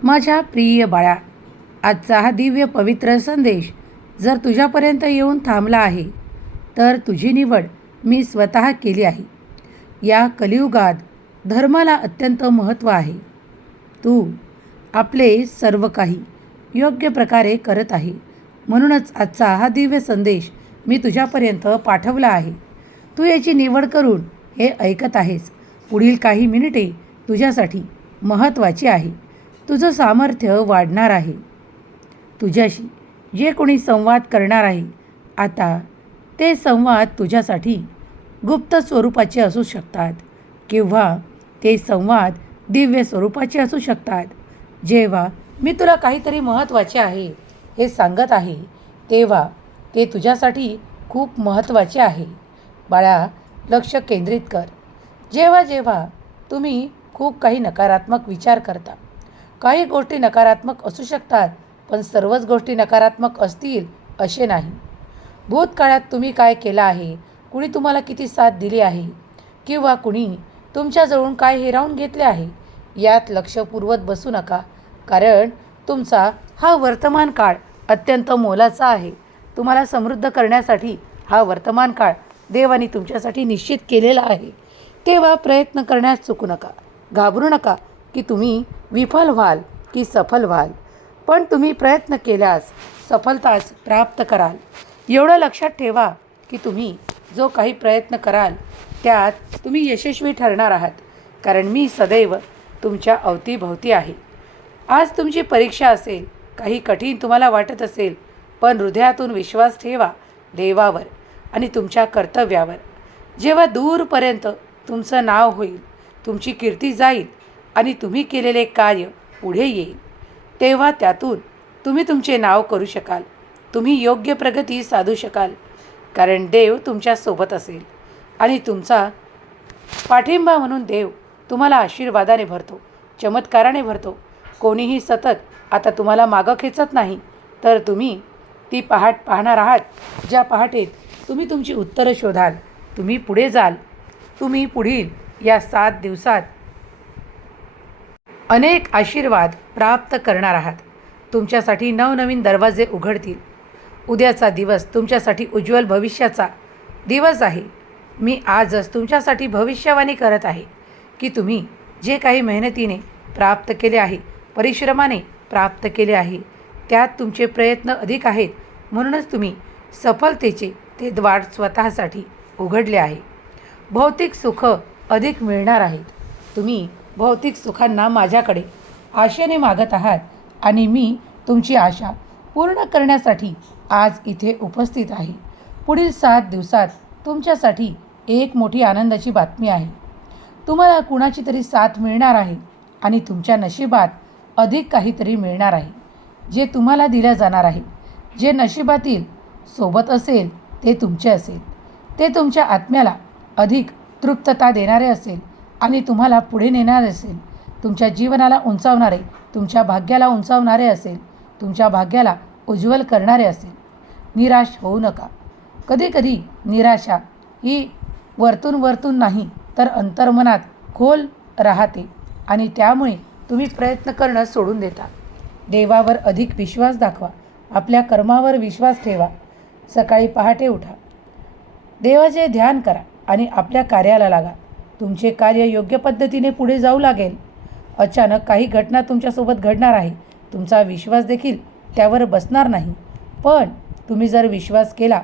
माझ्या प्रिय बाळा, आजचा हा दिव्य पवित्र संदेश जर तुझ्यापर्यंत येऊन थांबला आहे, तर तुझी निवड मी स्वतः केली आहे. या कलियुगात धर्माला अत्यंत महत्त्व आहे. तू आपले सर्व काही योग्य प्रकारे करत आहे. म्हणूनच आजचा हा दिव्य संदेश मी तुझ्यापर्यंत पाठवला आहे. तू याची निवड करून हे ऐकत आहेस. पुढील काही मिनिटे तुझ्यासाठी महत्त्वाची आहे. तुझं सामर्थ्य वाढणार आहे. तुझ्याशी जे कोणी संवाद करणार आहे, आता ते संवाद तुझ्यासाठी गुप्त स्वरूपाचे असू शकतात किंवा ते संवाद दिव्य स्वरूपाचे असू शकतात. जेव्हा मी तुला काहीतरी महत्त्वाचे आहे हे सांगत आहे, तेव्हा ते तुझ्यासाठी खूप महत्त्वाचे आहे. बाळा, लक्ष केंद्रित कर. जेव्हा जेव्हा तुम्ही खूप काही नकारात्मक विचार करता, काही गोष्टी नकारात्मक असू शकतात, पण सर्वच गोष्टी नकारात्मक असतील असे नाही. भूतकाळात तुम्ही काय केलं आहे, कुणी तुम्हाला किती साथ दिली आहे किंवा कुणी तुमच्याजवळून काय हिरावून घेतले आहे, यात लक्ष पुरवत बसू नका. कारण तुमचा हा वर्तमान काळ अत्यंत मोलाचा आहे. तुम्हाला समृद्ध करण्यासाठी हा वर्तमान काळ देवाने तुमच्यासाठी निश्चित केलेला आहे. तेव्हा प्रयत्न करण्यास चुकू नका. घाबरू नका की तुम्ही विफल व्हाल की सफल व्हाल, पण तुम्ही प्रयत्न केल्यास सफलताच प्राप्त कराल. एवढं लक्षात ठेवा की तुम्ही जो काही प्रयत्न कराल त्यात तुम्ही यशस्वी ठरणार आहात, कारण मी सदैव तुमच्या अवतीभवती आहे. आज तुमची परीक्षा असेल, काही कठीण तुम्हाला वाटत असेल, पण हृदयातून विश्वास ठेवा देवावर आणि तुमच्या कर्तव्यावर. जेव्हा दूरपर्यंत तुमचं नाव होईल, तुमची कीर्ती जाईल आणि तुम्ही केलेले कार्य पुढे येईल, तेव्हा त्यातून तुम्ही तुमचे नाव करू शकाल. तुम्ही योग्य प्रगती साधू शकाल, कारण देव तुमच्यासोबत असेल आणि तुमचा पाठिंबा म्हणून देव तुम्हाला आशीर्वादाने भरतो, चमत्काराने भरतो. कोणीही सतत आता तुम्हाला मागं खेचत नाही, तर तुम्ही ती पहाट पाहणार आहात, ज्या पहाटेत तुम्ही तुमची उत्तरं शोधाल. तुम्ही पुढे जाल. तुम्ही पुढील या 7 दिवसात अनेक आशीर्वाद प्राप्त करणार आहात. तुमच्यासाठी नवनवीन दरवाजे उघडतील. उद्याचा दिवस तुमच्यासाठी उज्ज्वल भविष्याचा दिवस आहे. मी आजच तुमच्यासाठी भविष्यवाणी करत आहे की तुम्ही जे काही मेहनतीने प्राप्त केले आहे, परिश्रमाने प्राप्त केले आहे, त्यात तुमचे प्रयत्न अधिक आहेत. म्हणूनच तुम्ही सफलतेचे ते द्वार स्वतःसाठी उघडले आहे. भौतिक सुख अधिक मिळणार आहेत. तुम्ही भौतिक सुखांना माझ्याकडे आशेने मागत आहात आणि मी तुमची आशा पूर्ण करण्यासाठी आज इथे उपस्थित आहे. पुढील 7 दिवसात तुमच्यासाठी एक मोठी आनंदाची बातमी आहे. तुम्हाला कुणाची तरी साथ मिळणार आहे आणि तुमच्या नशिबात अधिक काहीतरी मिळणार आहे, जे तुम्हाला दिलं जाणार आहे. जे नशिबातील सोबत असेल ते तुमचे असेल. ते तुमच्या आत्म्याला अधिक तृप्तता देणारे असेल आणि तुम्हाला पुढे नेणारे असेल. तुमच्या जीवनाला उंचावणारे, तुमच्या भाग्याला उंचावणारे असेल, तुमच्या भाग्याला उज्ज्वल करणारे असेल. निराश होऊ नका. कधीकधी निराशा ही वरतून नाही, तर अंतर्मनात खोल राहते आणि त्यामुळे तुम्ही प्रयत्न करणं सोडून देता. देवावर अधिक विश्वास दाखवा. आपल्या कर्मावर विश्वास ठेवा. सकाळी पहाटे उठा, देवाचे ध्यान करा आणि आपल्या कार्याला लागा. तुमचे कार्य योग्य पद्धतीने पुढे जाऊ लागेल. अचानक काही घटना तुमच्यासोबत घडणार आहे. तुमचा विश्वास देखील त्यावर बसणार नाही, पण तुम्ही जर विश्वास केला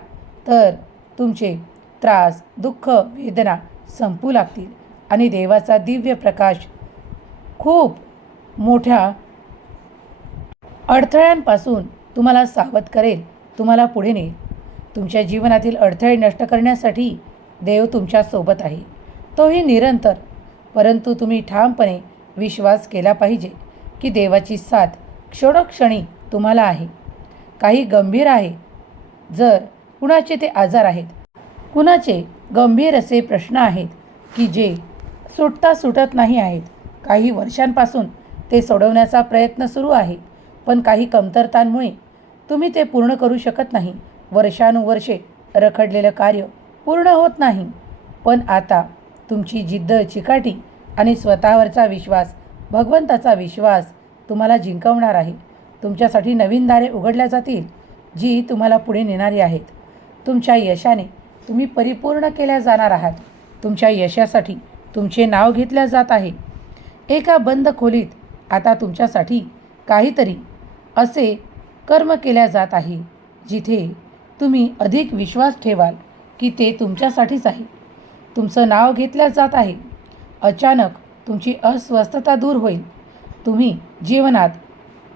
तर तुमचे त्रास, दुःख, वेदना संपू लागतील आणि देवाचा दिव्य प्रकाश खूप मोठ्या अडथळ्यांपासून तुम्हाला सावध करेल, तुम्हाला पुढे नेईल. तुमच्या जीवनातील अडथळे नष्ट करण्यासाठी देव तुमच्यासोबत आहे, तोही निरंतर. परंतु तुम्ही ठामपणे विश्वास केला पाहिजे की देवाची साथ क्षणोक्षणी तुम्हाला आहे. काही गंभीर आहे, जर कुणाचे ते आजार आहेत, कुणाचे गंभीर असे प्रश्न आहेत की जे सुटत नाही आहेत. काही वर्षांपासून ते सोडवण्याचा प्रयत्न सुरू आहे, पण काही कमतरतांमुळे तुम्ही ते पूर्ण करू शकत नाही. वर्षानुवर्षे रखडलेलं कार्य पूर्ण होत नाही. पण आता तुमची जिद्द, चिकाटी आणि स्वतःवरचा विश्वास, भगवंताचा विश्वास तुम्हाला जिंकवणार आहे. तुमच्यासाठी नवीन दारे उघडल्या जातील जी तुम्हाला पुढे नेणारी आहेत. तुमच्या यशाने तुम्ही परिपूर्ण केल्या जाणार आहात. तुमच्या यशासाठी तुमचे नाव घेतल्या जात आहे. एका बंद खोलीत आता तुमच्यासाठी काहीतरी असे कर्म केल्या जात आहे जिथे तुम्ही अधिक विश्वास ठेवाल की ते तुमच्यासाठीच आहे. तुमचं नाव घेतल्या जात आहे. अचानक तुमची अस्वस्थता दूर होईल. तुम्ही जीवनात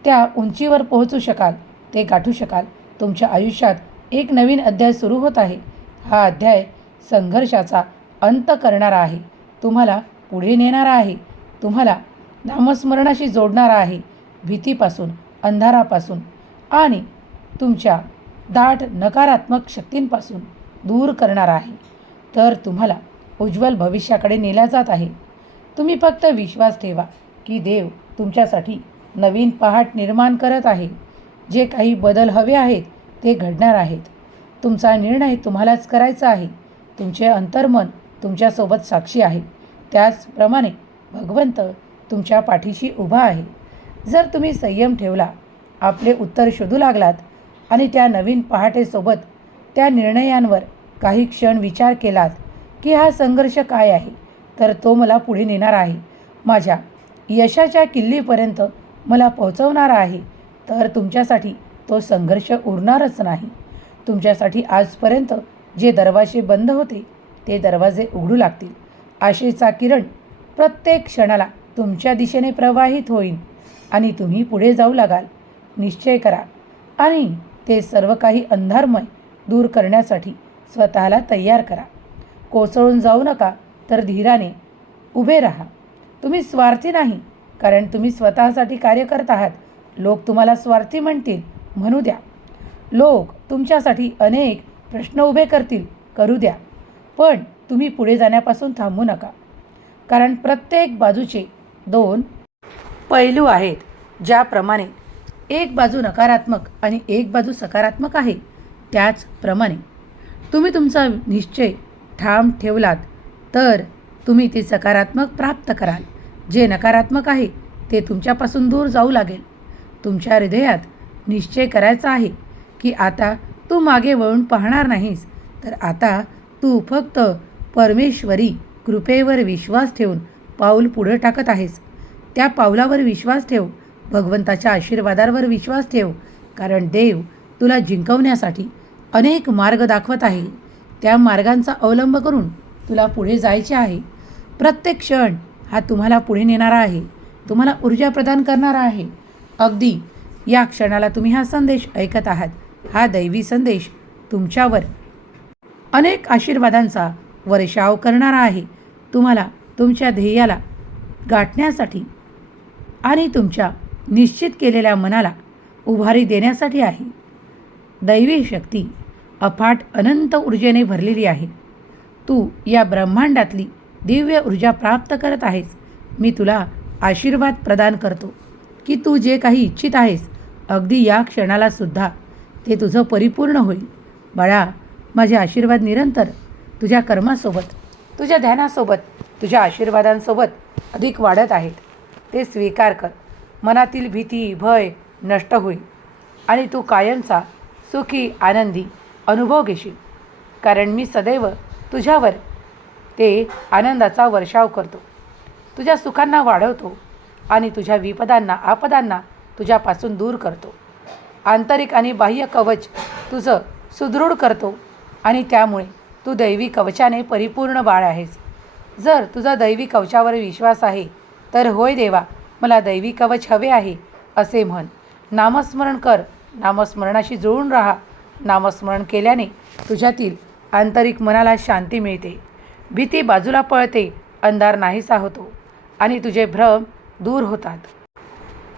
त्या उंचीवर पोहोचू शकाल, ते गाठू शकाल. तुमच्या आयुष्यात एक नवीन अध्याय सुरू होत आहे. हा अध्याय संघर्षाचा अंत करणारा आहे, तुम्हाला पुढे नेणारा आहे, तुम्हाला नामस्मरणाशी जोडणारा आहे, भीतीपासून, अंधारापासून आणि तुमच्या दाट नकारात्मक शक्तींपासून दूर करणारा आहे. तर तुम्हाला उज्ज्वल भविष्याकडे नेल्या जात आहे. तुम्ही फक्त विश्वास ठेवा की देव तुमच्यासाठी नवीन पहाट निर्माण करत आहे. जे काही बदल हवे आहेत ते घडणार आहेत. तुमचा निर्णय तुम्हालाच करायचा आहे. तुमचे अंतर्मन तुमच्यासोबत साक्षी आहे. त्याचप्रमाणे भगवंत तुमच्या पाठीशी उभा आहे. जर तुम्ही संयम ठेवला, आपले उत्तर शोधू लागलात आणि त्या नवीन पहाटेसोबत त्या निर्णयांवर काही क्षण विचार केलात की हा संघर्ष काय आहे, तर तो मला पुढे नेणार आहे, माझ्या यशाच्या किल्लीपर्यंत मला पोहोचवणारा आहे, तर तुमच्यासाठी तो संघर्ष उरणारच नाही. तुमच्यासाठी आजपर्यंत जे दरवाजे बंद होते ते दरवाजे उघडू लागतील. आशेचा किरण प्रत्येक क्षणाला तुमच्या दिशेने प्रवाहित होईल आणि तुम्ही पुढे जाऊ लागाल. निश्चय करा आणि ते सर्व काही अंधारमय दूर करण्यासाठी स्वतःला तयार करा. कोसळून जाऊ नका, तर धीराने उभे राहा. तुम्ही स्वार्थी नाही, कारण तुम्ही स्वतःसाठी कार्य करत आहात. लोक तुम्हाला स्वार्थी म्हणतील, म्हणू द्या. लोक तुमच्यासाठी अनेक प्रश्न उभे करतील, करू द्या. पण तुम्ही पुढे जाण्यापासून थांबू नका, कारण प्रत्येक बाजूचे दोन पैलू आहेत. ज्याप्रमाणे एक बाजू नकारात्मक आणि एक बाजू सकारात्मक आहे, त्याचप्रमाणे तुम्ही तुमचा निश्चय ठाम ठेवलात तर तुम्ही ते सकारात्मक प्राप्त कराल. जे नकारात्मक आहे ते तुमच्यापासून दूर जाऊ लागेल. तुमच्या हृदयात निश्चय करायचा आहे की आता तू मागे वळून पाहणार नाहीस, तर आता तू फक्त परमेश्वरी कृपेवर विश्वास ठेवून पाऊल पुढे टाकत आहेस. त्या पावलावर विश्वास ठेव. भगवंताच्या आशीर्वादावर विश्वास ठेव, कारण देव तुला जिंकवण्यासाठी अनेक मार्ग दाखवत आहे. त्या मार्गांचा अवलंब करून तुला पुढे जायचे आहे. प्रत्येक क्षण हा तुम्हाला पुढे नेणारा आहे, तुम्हाला ऊर्जा प्रदान करणारा आहे. अगदी या क्षणाला तुम्ही हा संदेश ऐकत आहात. हा दैवी संदेश तुमच्यावर अनेक आशीर्वादांचा वर्षाव करणारा आहे. तुम्हाला तुमच्या ध्येयाला गाठण्यासाठी आणि तुमच्या निश्चित केलेल्या मनाला उभारी देण्यासाठी आहे. दैवी शक्ती अफाट अनंत ऊर्जेने भरलेली आहे. तू या ब्रह्मांडातली दिव्य ऊर्जा प्राप्त करत आहेस. मी तुला आशीर्वाद प्रदान करतो की तू जे काही इच्छित आहेस, अगदी या क्षणाला सुद्धा ते तुझं परिपूर्ण होईल. बाळा, माझे आशीर्वाद निरंतर तुझ्या कर्मासोबत, तुझ्या ध्यानासोबत, तुझ्या आशीर्वादांसोबत अधिक वाढत आहेत. ते स्वीकार कर. मनातील भीती, भय नष्ट होईल आणि तू कायमचा सुखी, आनंदी अनुभव घेशील, कारण मी सदैव तुझ्यावर ते आनंदाचा वर्षाव करतो. तुझ्या सुखांना वाढवतो आणि तुझ्या विपदांना, आपदांना तुझ्यापासून दूर करतो. आंतरिक आणि बाह्य कवच तुझं सुदृढ करतो आणि त्यामुळे तू दैवी कवचाने परिपूर्ण बाळ आहेस. जर तुझा दैवी कवचावर विश्वास आहे तर होय देवा, मला दैवी कवच हवे आहे असे म्हण. नामस्मरण कर. नामस्मरणाशी जुळून राहा. नामस्मरण केल्याने तुझ्यातील आंतरिक मनाला शांती मिळते. भीती बाजूला पळते, अंधार नाहीसा होतो आणि तुझे भ्रम दूर होतात.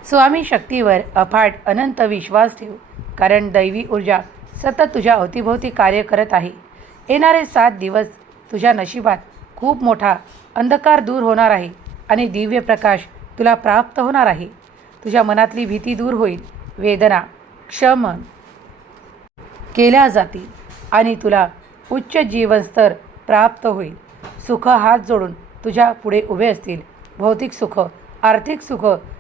स्वामी शक्तीवर अफाट अनंत विश्वास ठेव, कारण दैवी ऊर्जा सतत तुझ्या अवतीभोवती कार्य करत आहे. येणारे 7 दिवस तुझ्या नशिबात खूप मोठा अंधकार दूर होणार आहे आणि दिव्य प्रकाश तुला प्राप्त होणार आहे. तुझ्या मनातली भीती दूर होईल. वेदना क्षमन केल्या जातील आणि तुला उच्च जीवनस्तर प्राप्त होईल. सुख हात जोडून तुझ्या पुढे उभे असतील. भौतिक सुख, आर्थिक सुख,